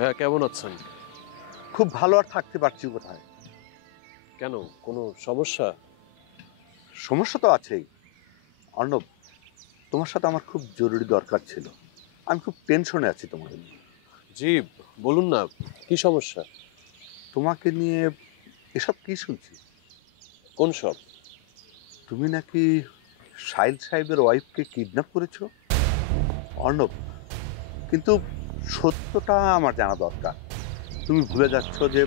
ভাইয়া কেমন আছেন? খুব ভালো আর থাকতে পারছি কোথায়? কেন, কোনো সমস্যা? সমস্যা তো আছেই। অর্ণব, তোমার সাথে আমার খুব জরুরি দরকার ছিল। আমি খুব টেনশনে আছি তোমাকে নিয়ে। জি, বলুন না, কি সমস্যা? তোমাকে নিয়ে এসব কি শুনছি? কোন সব? তুমি নাকি সাহিল সাহেবের ওয়াইফকে কিডন্যাপ করেছো। অর্ণব, কিন্তু সত্যটা আমার জানা দরকার। তুমি ভুলে যাচ্ছ যে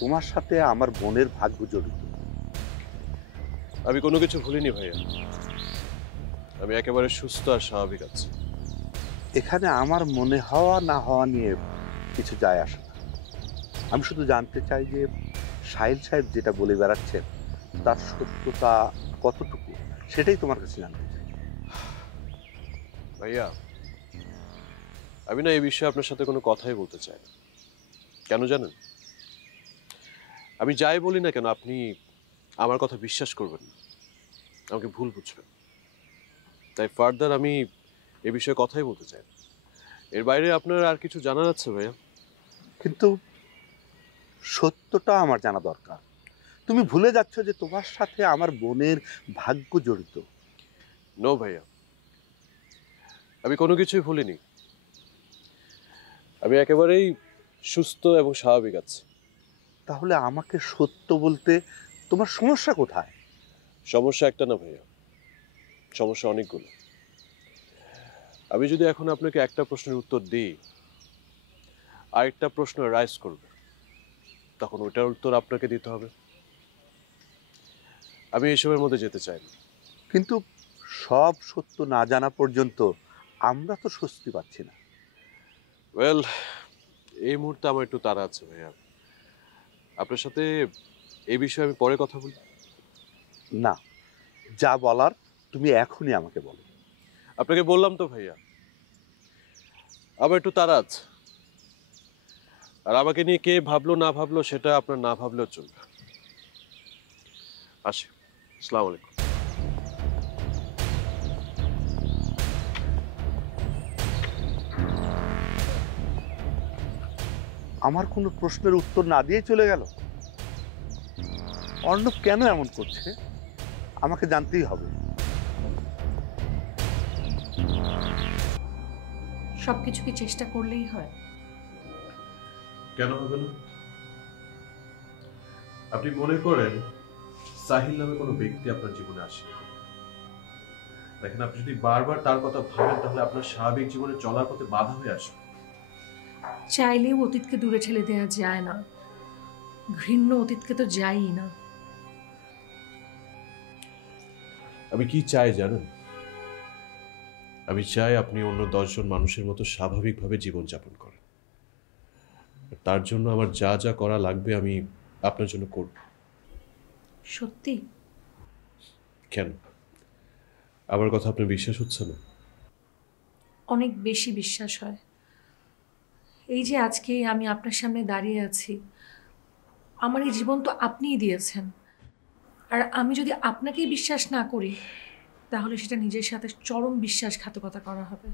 তোমার সাথে আমার বোনের ভাগ্য জড়িত। আমি কোনো কিছু ভুলিনি ভাইয়া। আমি একেবারে সুস্থ আর স্বাভাবিক আছি। এখানে আমার মনে হওয়া না হওয়া নিয়ে কিছু যায় আসে না। আমি শুধু জানতে চাই যে সাহিল সাহেব যেটা বলে বেড়াচ্ছেন তার সত্যতা কতটুকু, সেটাই তোমার কাছে জানতে চাই। ভাইয়া, আমি না এই বিষয়ে আপনার সাথে কোনো কথাই বলতে চাই না। কেন জানেন? আমি যাই বলি না কেন, আপনি আমার কথা বিশ্বাস করবেন না, আমাকে ভুল বুঝবেন। তাই ফার্দার আমি এ বিষয়ে কথাই বলতে চাই না। এর বাইরে আপনার আর কিছু জানার আছে ভাইয়া? কিন্তু সত্যটা আমার জানা দরকার। তুমি ভুলে যাচ্ছ যে তোমার সাথে আমার বোনের ভাগ্য জড়িত। নো ভাইয়া, আমি কোনো কিছুই ভুলিনি। আমি একেবারেই সুস্থ এবং স্বাভাবিক আছি। তাহলে আমাকে সত্য বলতে তোমার সমস্যা কোথায়? সমস্যা একটা না ভাইয়া, সমস্যা অনেকগুলো। আমি যদি এখন আপনাকে একটা প্রশ্নের উত্তর দিই, আরেকটা প্রশ্ন রাইজ করবে, তখন ওইটার উত্তর আপনাকে দিতে হবে। আমি এসবের মধ্যে যেতে চাই না। কিন্তু সব সত্য না জানা পর্যন্ত আমরা তো স্বস্তি পাচ্ছি না। ওয়েল, এই মুহূর্তে আমার একটু তাড়া আছে ভাইয়া। আপনার সাথে এই বিষয়ে আমি পরে কথা বলি। না, যা বলার তুমি এখনই আমাকে বলো। আপনাকে বললাম তো ভাইয়া, আমার একটু তাড়া আছে। আর আমাকে নিয়ে কে ভাবলো না ভাবলো সেটা আপনার না ভাবলেও চলবে। আসি, আসসালামু আলাইকুম। আমার কোনো প্রশ্নের উত্তর না দিয়ে চলে গেল। অর্ণব কেন এমন করছে আমাকে জানতেই হবে। সবকিছু কি চেষ্টা করলেই হয়? কেন হবে না? আপনি মনে করেন সাহিল নামে কোনো ব্যক্তি আপনার জীবনে আসে? দেখেন, আপনি যদি বারবার তার কথা ভাবেন তাহলে আপনার স্বাভাবিক জীবনে চলার পথে বাধা হয়ে আসবে। চাইলেও অতীতকে দূরে ঠেলে দেওয়া যায় না। ঘৃণ্য অতীতকে তো যায়ই না। আমি কি চাই জানেন? আমি চাই আপনি অন্য 10 জন মানুষের মতো স্বাভাবিকভাবে জীবনযাপন করেন। তার জন্য আমার যা যা করা লাগবে আমি আপনার জন্য করব। সত্যি? কেন, আমার কথা আপনার বিশ্বাস হচ্ছে না? অনেক বেশি বিশ্বাস হয়। এই যে আজকে আমি আপনার সামনে দাঁড়িয়ে আছি, আমার এই জীবন তো আপনিই দিয়েছেন। আর আমি যদি আপনাকেই বিশ্বাস না করি, তাহলে সেটা নিজের সাথে চরম বিশ্বাসঘাতকতা করা হবে।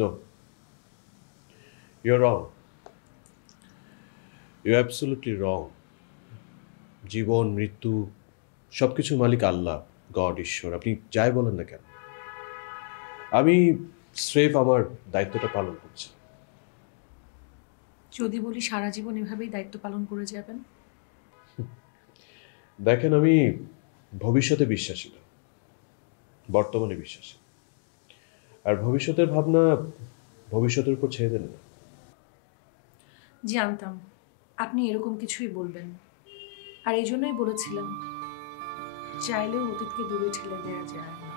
No, you are wrong. You absolutely wrong. জীবন মৃত্যু সবকিছুর মালিক আল্লাহ, গড, ঈশ্বর, আপনি যাই বলেন না কেন। আমি স্রেফ আমার দায়িত্বটা পালন করছি। যদি বলি সারা জীবন এভাবেই দায়িত্ব পালন করে যাবেন? দেখেন, আমি ভবিষ্যতে বিশ্বাসী না, বর্তমানে বিশ্বাসী। আর ভবিষ্যতের ভাবনা ভবিষ্যতের উপর ছেড়ে দেন না। জানতাম আপনি এরকম কিছুই বলবেন, আর এই জন্যই বলেছিলাম চাইলেও অতীতকে দূরে ঠেলে দেওয়া যায় না।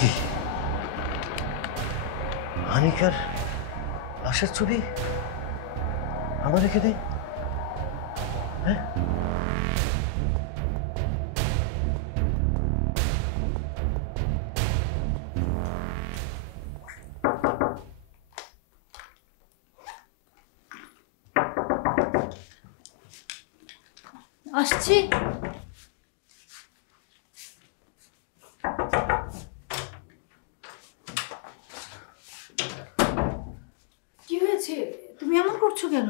কি হানিকার লাশের ছবি আমার এখানে? হ্যাঁ, আসছি। কি হয়েছে? তুমি এমন করছো কেন?